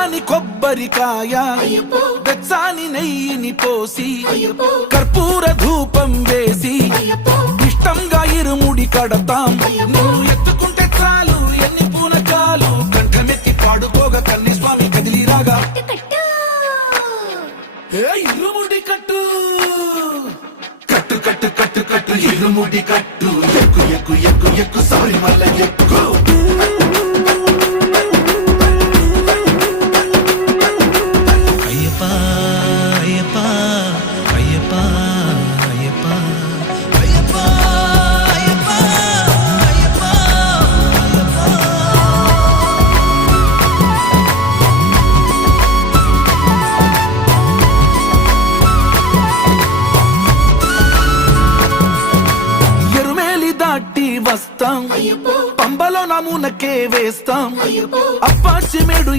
కమ్మని కొబ్బరికాయ వెచ్చాని నెయ్యిని పోసి కర్పూర ధూపం వేసి ఇష్టంగా ఇరుముడి కడతాం. నువ్వు ఎత్తుకుంటే చాలు ఎన్ని పూనకాలు కంఠమెత్తి పాడుకోగా కన్ని స్వామి కదిలిరాగా ఇరుముడి కట్టు కట్టు కట్టు కట్టు కట్టు ఇరుముడి కట్టు ఎక్కు ఎక్కు ఎక్కు ఎక్కు శబరిమల ఎక్కు. వస్తాం పంబలో నమూనకే వేస్తాం అప్పాచి మేడు